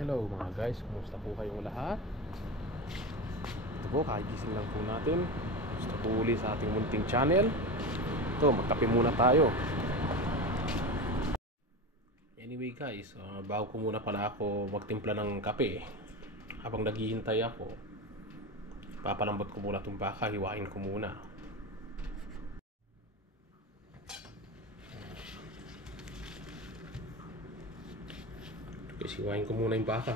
Hello mga guys, kumusta po kayong lahat? Ito po, kagising lang po natin. Gusto po uli sa ating munting channel. Ito, magkape muna tayo. Anyway guys, bago ko muna pala ako magtimpla ng kape, habang naghihintay ako, papalambot ko muna itong baka, hiwain ko muna. Kasi hiwain ko muna yung baka.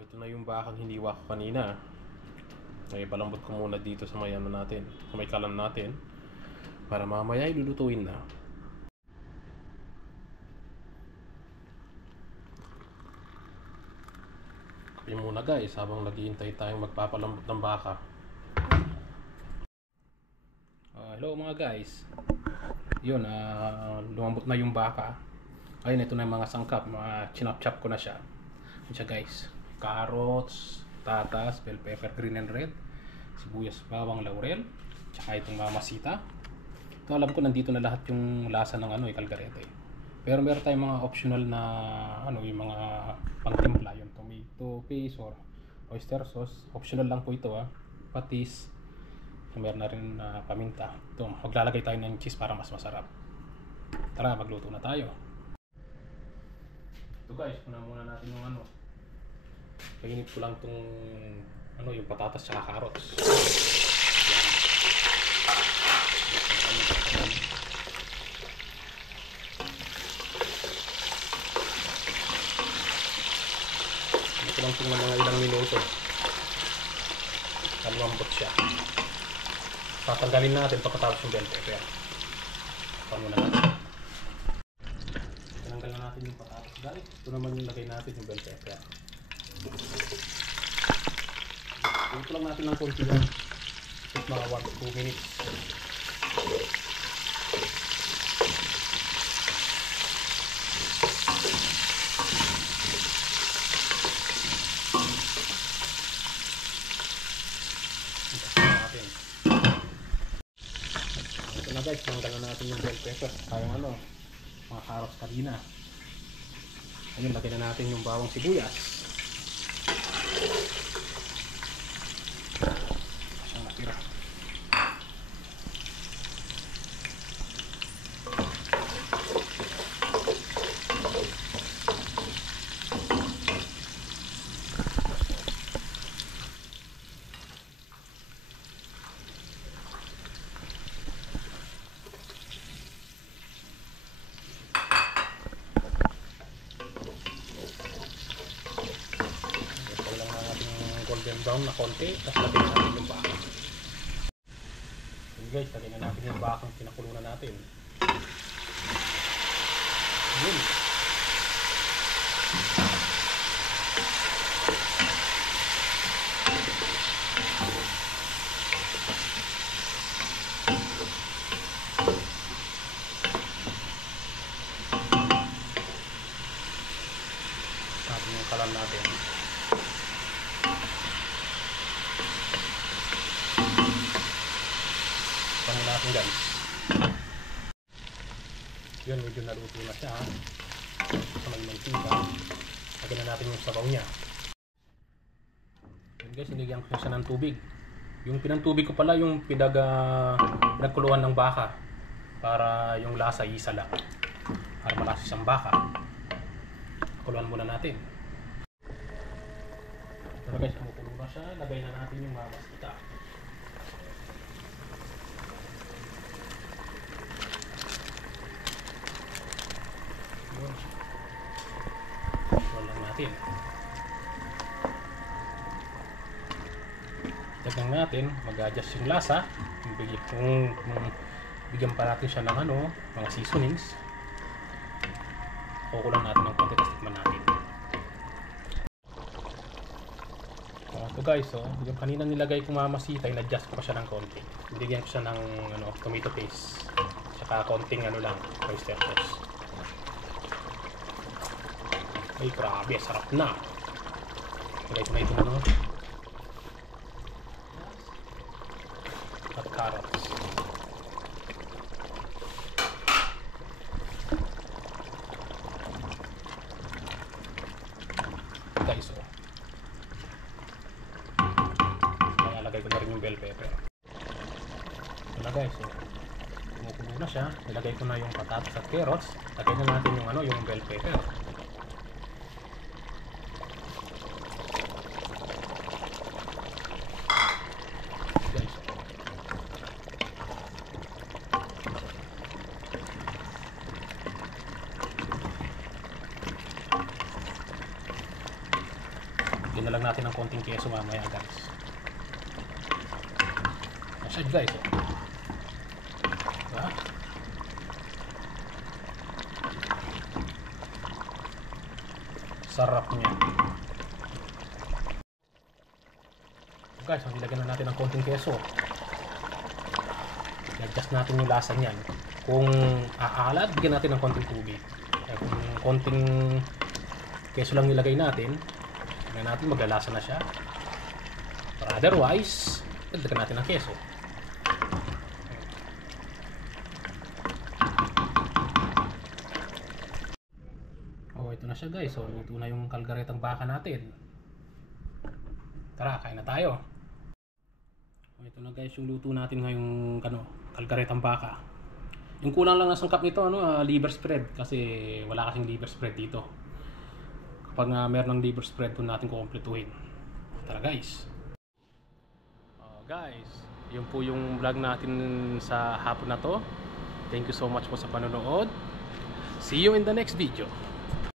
Ito na yung bakang hiniwa ko kanina. Ay palambot ko muna dito sa may ano natin, sa may kalan natin, para mamaya ilulutuin na. Kape muna guys habang naghihintay tayong magpapalambot ng baka. Hello mga guys. Yun, lumambot na yung baka. Ayun, ito na yung mga sangkap, chinap-chop ko na siya. Yun siya guys. Carrots, tatas, bell pepper, green and red, sibuyas, bawang, laurel, tsaka itong mamasita. Ito alam ko nandito na lahat yung lasa ng kalgarete. Pero meron tayong mga optional na yung mga pangtimpla, yung tomato paste or oyster sauce. Optional lang po ito patis. Meron na rin paminta. Ito, maglalagay tayo ng cheese para mas masarap. Tara, magluto na tayo. Ito guys, punan muna natin yung painit ko lang itong yung patatas tsaka carrots. Painit ko lang itong mga ilang minuto. Lumambot siya. Tatanggalin natin pagkatapos yung bell pepper. Paano na natin? Tinanggal na natin yung patatas guys. Ito naman yung lagay natin yung bell pepper. Ito lang natin ng konti lang. Mga 1 to 2 minutes. Ito na guys, tanggal na natin yung bell pepper. Tayong mga carrots kanina. Ayun, lagyan na natin yung bawang sibuyas. Ang natira. golden brown na konti. Tapos lagyan na natin yung baka. Yun guys, lagyan na natin yung bakang pinakulunan natin. Yun. Natin yung kalan natin. Pangin natin guys. Yun, medyo naluto na siya. Sa may mantika. Lagyan na natin yung sabaw niya. Yun guys, hinigyan ko siya ng tubig. Yung pinantubig ko pala yung pinagkuluan ng baka. Para yung lasa isa lang. Para malasa siyang baka. Kuluan muna natin. So guys, kumukulong na siya. Lagay na natin yung mamastika. Kuluan lang natin. Lagyan natin, mag-adjust yung lasa. Kung bigyan pa natin siya ng mga seasonings. Kukulang natin ng konti, tapos tikman natin. So guys, yung kanina nilagay kong mamasita, in-adjust ko pa siya ng konti. Bigyan ko siya ng tomato paste. Tsaka konting lang, oyster sauce. Ay grabe, sarap na. Lagay ko na ito at carrots. Guys, lalagay ko na rin yung bell pepper. Ito na guys, kumukulo na siya. Nilagay ko na yung patatas at carrots. Lagay na natin yung bell pepper. Guys, lagyan na lang natin ng konting keso mamaya guys. Masya guys, diba? Sarap niya. Guys, nilagyan na natin ng konting keso. I-adjust natin yung lasa niyan. Kung aalat, bigyan natin ng konting tubig. Kung konting keso lang nilagay natin, maglalasa na siya. But otherwise, dagdagan natin ng keso. Ito na siya guys. Luto na yung kalgaretang baka natin. Tara, kain na tayo. Ito na guys yung luto natin ngayong kalgaretang baka. Yung kulang lang na sangkap nito, liver spread. Kasi wala kasing liver spread dito. Kapag meron ng liver spread, doon natin kukumpletuhin. Tara guys. Guys, yun po yung vlog natin sa hapon na to. Thank you so much po sa panonood. See you in the next video.